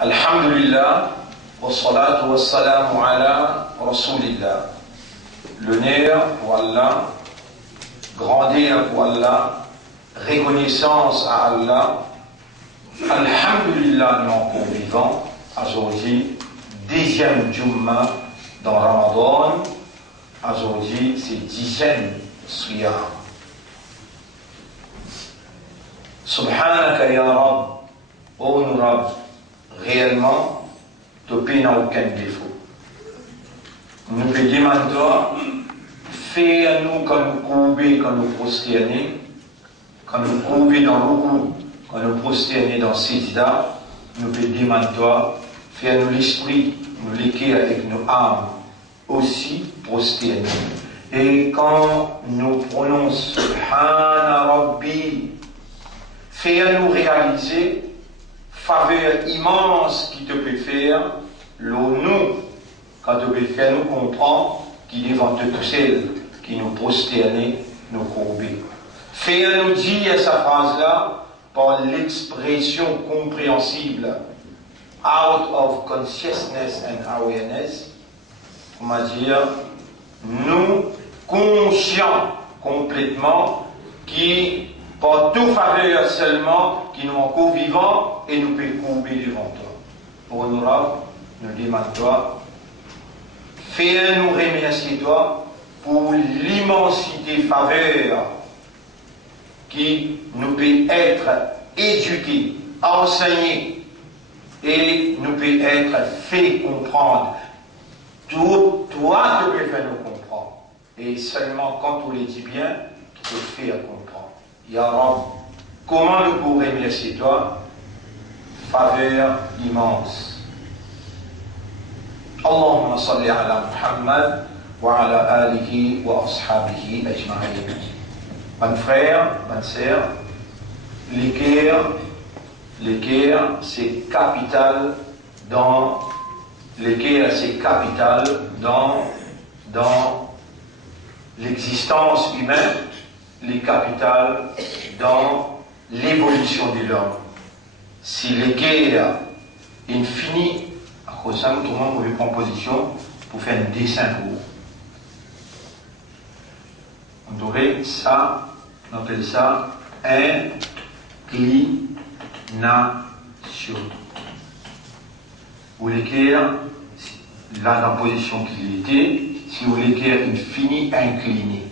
Alhamdulillah, wassalatu wassalamu ala rasulillah. L'honneur pour Allah, grandeur pour Allah, reconnaissance à Allah. Alhamdulillah, nous encore vivants. Aujourd'hui, 10e Jumma dans Ramadan. Aujourd'hui, c'est 10e Siyam. Subhanaka ya Rab, oh nous Rab, réellement, ton pays n'a aucun défaut. Nous te demandons, fais-nous quand nous courbons, quand nous prosternons, quand nous courbons dans l'eau, quand nous prosternons dans Sijda, nous te demandons, fais-nous l'esprit, nous l'équer avec nos âmes, aussi prosternés. Et quand nous prononçons Subhana Rabbi, fais-nous réaliser faveur immense qui te peut faire, nous, quand tu peux faire nous comprendre, qui devant tout celle qui nous prosterne, nous courber. Fais-nous dire sa phrase-là par l'expression compréhensible, out of consciousness and awareness, on va dire, nous conscients complètement, qui par toute faveur seulement, qui nous encore vivants et nous pouvons courber devant toi. Pour nous, nous demandons toi, fais-nous remercier toi pour l'immensité faveur qui nous peut être éduquée, enseignée et nous peut être fait comprendre. Toi, tu peux faire nous comprendre. Et seulement quand tu le dis bien, tu peux faire comprendre. Ya Rab, comment nous pourrons remercier toi? Faveur immense. Allahumma salli ala Muhammad wa ala alihi wa ashabihi ajma'in. Bonne frère, bonne sœur, l'équerre, c'est capital dans l'existence humaine, les capitales dans l'évolution de l'homme. Si l'équerre infinie, à cause de ça, nous trouvons une composition pour faire un dessin pour vous. On aurait ça, on appelle ça inclination. Ou l'équerre, là dans la position qu'il était, si vous l'équerre infinie incliné.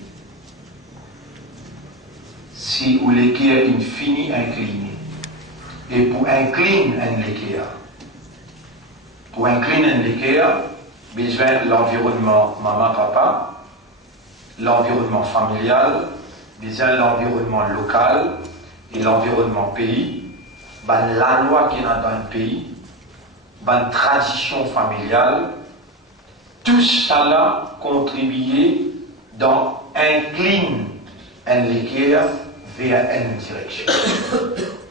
Si vous l'équerre infinie incliné. Et pour incliner un l'équerre, besoin de l'environnement maman-papa, l'environnement familial, besoin de l'environnement local et l'environnement pays, la loi qui est dans un pays, la tradition familiale, tout cela contribue dans incline un l'équerre vers une direction.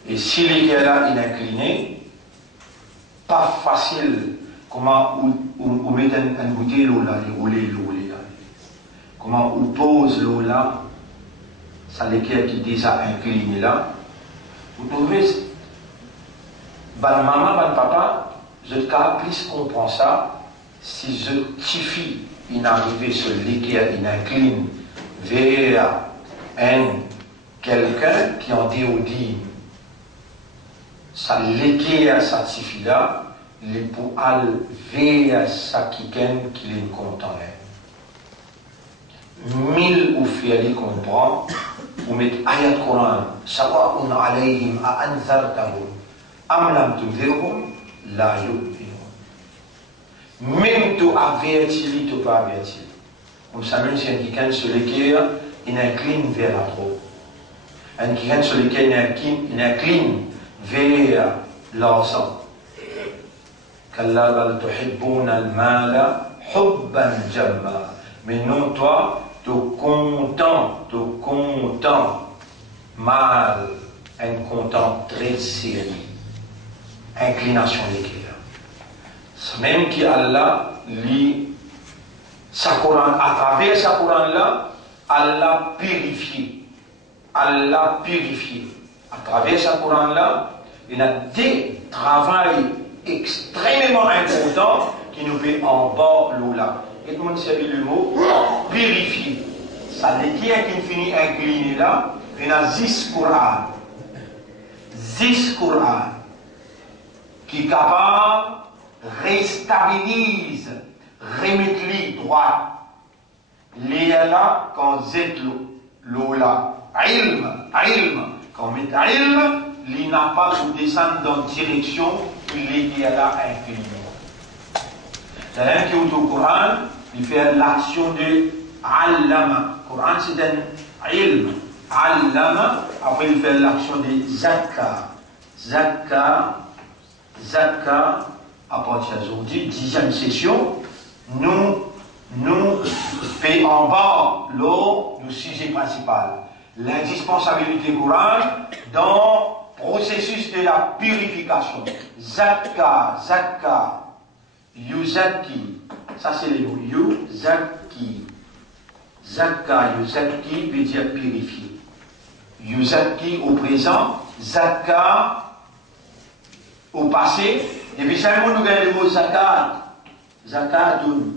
Et si l'équerre là est incliné, pas facile comment on met un bouteille l'eau là, l'eau là. Comment on pose l'eau là, ça l'équerre qui est déjà incliné là. Vous trouvez, maman, papa, je plus comprends ça si je suffit une arrivée sur l'équerre, une incline vers quelqu'un qui en déodine. Ça l'équerre, ça suffit là, les pour aller vers ça qui est content. 1000 ou fiali comprend, ou mettre ayat Coran, sawa'un alayhim a anzartahum, am lam tunzirhum, la yu'minun. Même tu avertis, tu pas avertir. Comme ça, même si un quelqu'un sur l'équerre, il incline vers la droite. Un quelqu'un sur lequel il incline vers l'encens. Kalla bal tuhibbuna al-mala hubban jamma. Mais non, toi, tu content, mal, un content très sérieux. Inclination d'équerre. Même qui Allah lit sa Coran, à travers sa Coran là, Allah purifie. À travers sa Coran là, il y a des travail extrêmement important qui nous fait en bas l'eau là. Et tout le monde sait le mot purifier. Ça veut dire qu'il finit incliné là, il y a 10 Coran. 10 Coran qui est capable restabilise, remettre droit. Les là, quand zet l'eau là, ilm, quand on met ilm, il n'a pas de descendre dans la direction il est là incliné. C'est un qui est au Coran, il fait l'action de allama. Le Coran c'est un ilm. Allama, après il fait l'action de zakka. Zakka, à partir d'aujourd'hui, 10e session, nous fait en bas l'eau du sujet principal. L'indispensabilité Coran dans le processus de la purification. Zakka, yuzaki, ça c'est les mots. Yuzaki. Zakka, yuzaki veut dire purifier. Yuzaki au présent, zakka au passé. Et puis chaque mot nous gagne le mot zakat. Zakatun.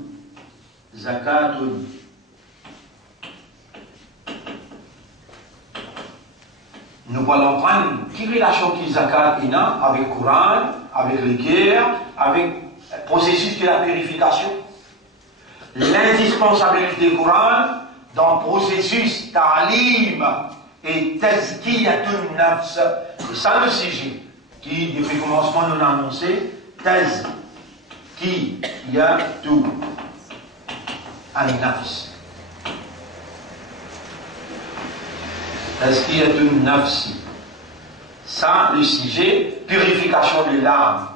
Nous allons prendre quelle relation qui zakat est avec le Coran, avec les guerres, avec le processus de la purification. L'indispensabilité du Coran dans le processus ta'lim et tazkiyatun nafs. C'est ça le sujet qui, depuis le commencement, nous a annoncé tazkiyatun an-nafs. Tazkiyatun nafsi. Ça, le sujet, purification de l'âme.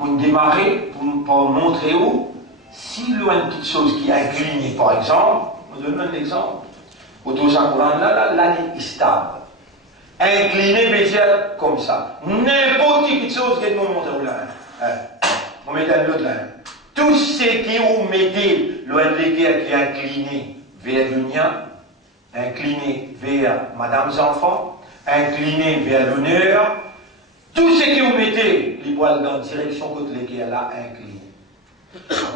On démarrer pour montrer où, si loin de toute chose qui est inclinée, par exemple, on donne un exemple. Autour de Coran, là, est stable. Incliné veut dire comme ça. N'importe quelle chose qui est mon montre là. On met l'autre là. Tout ce qui vous mettez loin de l'équerre qui est incliné vers l'union, incliné vers Madame enfants, incliné vers l'honneur, tout ce que vous mettez, les voiles dans la direction contre l'équerre là, incliné.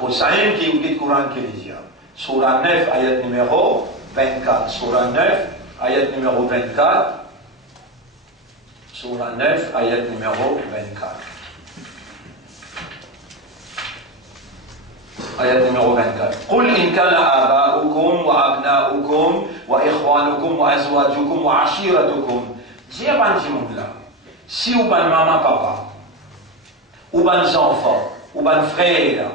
Au Sahel qui est le Coran qui est dit. Surah 9, ayat numéro 24. Surah 9, ayat numéro 24. Surah 9, ayat numéro 24. Ayat numéro 24. قل إن كان آباؤكم وأبناؤكم وإخوانكم وأزواجكم وعشيرتكم. Dis à ban monde là. Si ou ban maman papa, ou ban enfants, ou ban frères,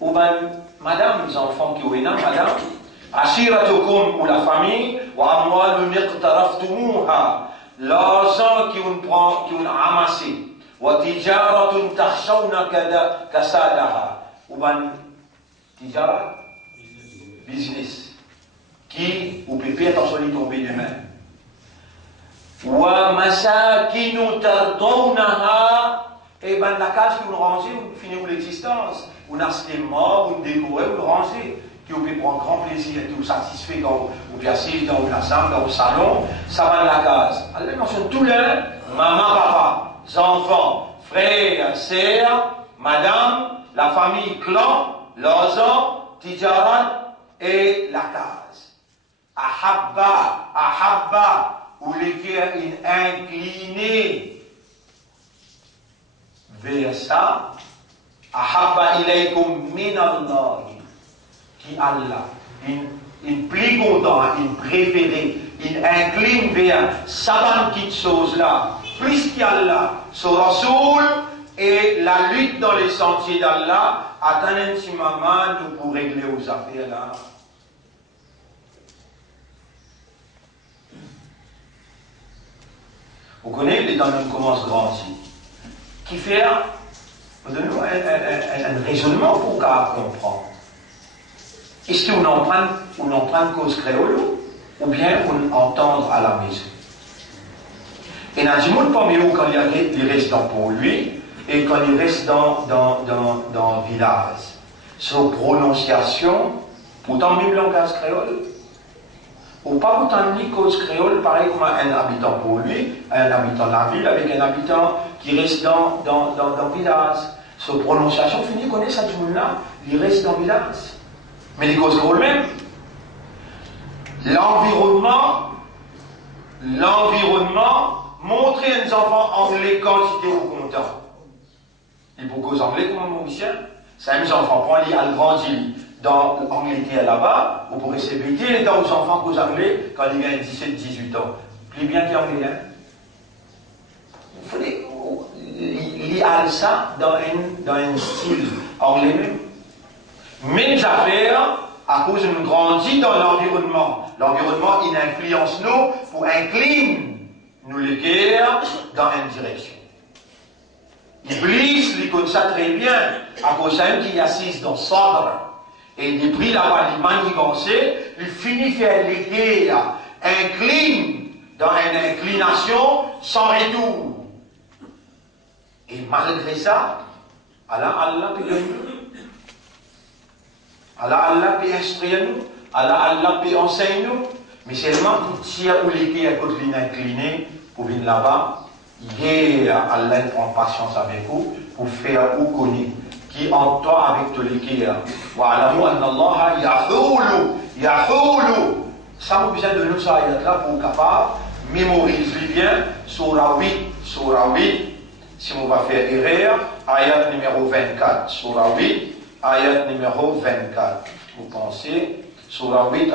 ou ban madame enfants qui ont madame, ashiratukum ou la famille, wa amwalun iqtaraftumuha, l'argent qui ont amassé, wa tijaratun takhshawna kasadaha, ou ban tijara, business, qui ou pépé attention il tomber demain. Wa masakinu tardawnaha, et ben la case que vous rangez, vous finissez l'existence. Vous n'achetez mort, vous décorez, vous rangez, qui vous pouvez prendre grand plaisir et tout satisfait quand vous placez dans la salle, dans le salon, ça va de la case. Alors, mentionne tout l'un, maman, papa, enfants, frères, sœurs, madame, la famille, clan, l'argent, tijarat et la case. Ahabba, où les cœurs inclinés vers ça, ahabba ilaykum min Allah, qui Allah, il plus content, il préféré, il incline vers ça petite chose là, plus qu'Allah, son Rasoul et la lutte dans les sentiers d'Allah, attendez un petit moment nous pour régler aux affaires là. Vous connaissez, les temps commencent grandir. Qui fait un raisonnement pour qu'à comprendre. Est-ce qu'on en prend cause créole ou bien on entend à la maison? Et dans le monde parmi nous, quand il reste pour lui et quand il reste dans le village, sa prononciation, pourtant même langage créole, Ou pas autant de cause créole, pareil comme un habitant pour lui, un habitant de la ville avec un habitant qui reste dans le village. Sa prononciation finit, connaît ça du monde-là, il reste dans le village. Mais les causes créole même. L'environnement, montrer à nos enfants anglais quantité ou content. Et pour cause anglais, comme mon Michel, c'est mes enfants, pour aller à grandir dans l'Angleterre là-bas, ou pour essayer les temps aux enfants cause anglais quand ils gagnent 17-18 ans. Plus bien qu'ils anglais, hein. Il faut lire ça dans un style anglais même. Mêmes affaires, à cause de nous grandir dans l'environnement. L'environnement, il influence nous pour incliner nous les guerres dans une direction. Iblis, il connaît ça très bien, à cause d'un qui assise dans Sadr, et il pris là-bas, il manigancé, il finit faire les guerres, incline dans une inclination sans retour. Et malgré ça, Allah peut nous. Allah peut instruire nous, Allah peut enseigner nous, mais seulement pour tirer ou les guerres à côté de l'incliné, pour venir là-bas, Allah prend patience avec vous pour faire ou connaître qui entend avec tous les guerres. Wa'alamu anna Allah yahulu. Ça vous besoin de nous ça là pour capable mémoriser bien surah 8, si on va faire erreur, ayat numéro 24, surah 8, ayat numéro 24. Vous pensez surah 8,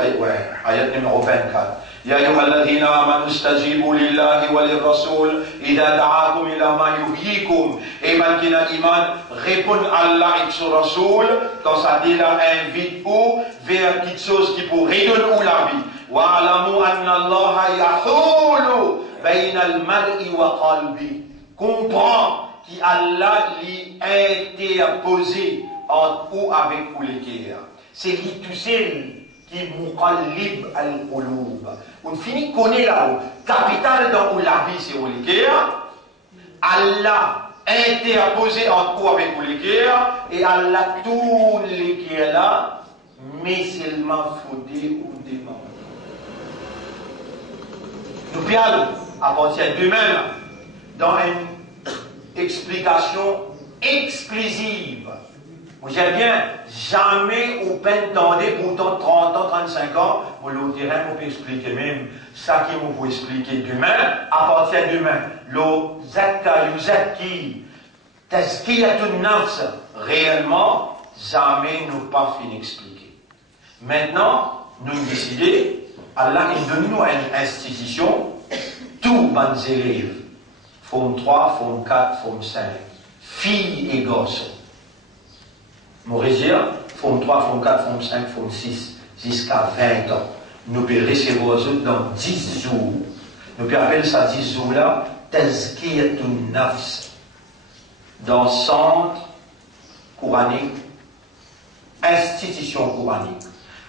ayat numéro 24. يا أيها الذين آمنوا استجيبوا لله وللرسول إذا دعاكم إلى ما يحييكم. Et man qui n'a iman répond à Allah et son Rasoul quand ça dit là invite ou vers quelque chose qui pourrait donner la vie. وَاعْلَمُوا أَنَّ اللَّهَ يَحُولُ بَيْنَ الْمَرْءِ وَقَلْبِهِ. Comprends qu'Allah l'y interposé entre ou avec ou les guerres. C'est qui tout seul qui muqallib al-qulub. On finit connaît là-haut. Capital dans la vie, c'est où les guerres. Allah interposé entre ou avec ou les guerres. Et Allah tourne les guerres là, mais seulement faudé ou démon. Nous parlons à partir de demain dans une explication exclusive. Vous savez bien, jamais au peine tendez pourtant 30 ans, 35 ans, vous le direz, vous pouvez expliquer même ça qui vous expliquer demain, à partir de demain, le zakka yuzakki, tazkiyatun nafs, réellement, jamais nous pas fini d'expliquer. Maintenant, nous décidons, Allah donne nous une institution, tous les élèves, forme 3, forme 4, forme 5, filles et garçons. Maurésien, forme 3, forme 4, forme 5, forme 6, jusqu'à 20 ans. Nous pouvons recevoir dans 10 jours. Nous pouvons appeler ça 10 jours là, Tazkiyatun Nafs. Dans le centre coranique, institution coranique.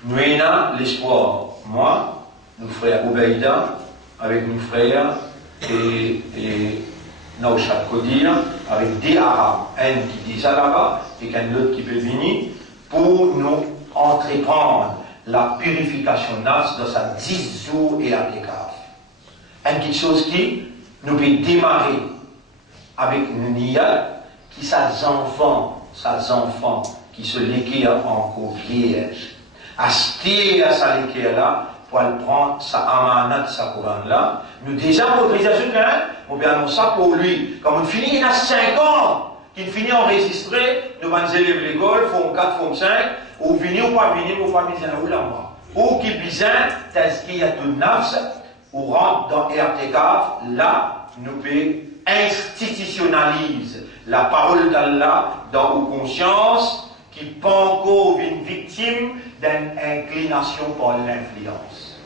Nous avons l'espoir, moi, nos frères Oubaïda, avec nos frères et Naouchat Kodir, avec des Arabes, un qui dit ça là-bas, et qu'un autre qui peut venir, pour nous entreprendre la purification nas dans sa 10 jours et applicable. Une petite chose qui nous peut démarrer avec une niya, qui sa enfants qui se l'équerre encore vierge, acheter à sa l'équerre là, pour elle prendre sa amanat, sa couronne là. Nous déjà l'autorisation on peut annoncer ça pour lui. Quand on finit, il a 5 ans, qu'il finit enregistré, nous allons élèves l'école, forme 4, forme 5, ou venir ou pas venir, ou pas venir là là-bas. Ou qui besoin, tazkiyatun nafs, ou rentre dans RTK, là, nous pouvons institutionnaliser la parole d'Allah dans nos consciences, qui peut encore une victime d'une inclination par l'influence.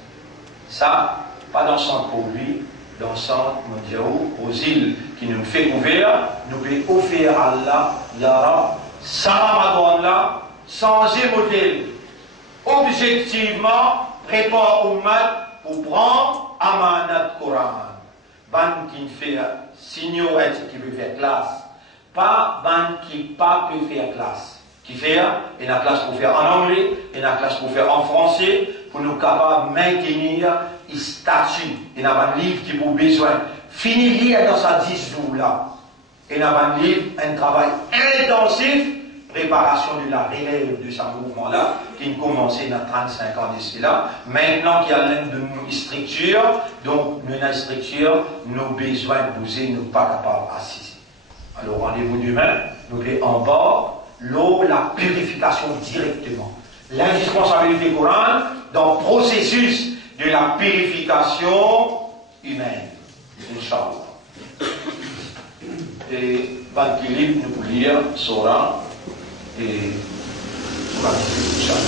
Ça, pas dans le centre pour lui, dans le centre mondial, aux îles qui nous fait ouvrir, nous pouvons offrir à Allah, Yara, ça Ramadan là, sans modèle. Objectivement, prépare Ummat pour prendre Amanat Coran. Ban qui fait signaux qui veut faire classe. Pas ban qui pas peut faire classe. Qui fait, il y a une classe pour faire en anglais, il y a une classe pour faire en français, pour nous capables de maintenir les statuts. Et nous avons un livre qui pour besoin. Fini lire dans sa 10 jours là. Et nous avons un livre, un travail intensif, préparation de la relève de ce mouvement-là, qui a commencé dans 35 ans d'ici là. Maintenant qu'il y a l'un de nos structures, donc nous avons une structure, nos besoins de bouger, nous ne sommes pas capables d'assister. Alors rendez-vous demain, nous sommes en bas, l'eau, la purification directement. L'indispensabilité courante dans le processus de la purification humaine. Inch'Allah. Et Bantilib, nous pouvons lire Sora et Inch'Allah.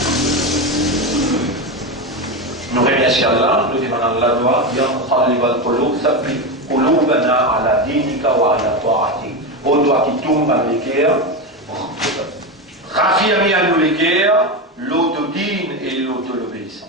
Nous remercions Allah, nous demandons la loi, Ya Muqallib al-Qulub, Thabbit Qulubana ala dinika wa ala ta'atik. Ô toi qui tombe avec cœur, raffirmez à nous les cœurs, l'autodine et l'autolobéissance.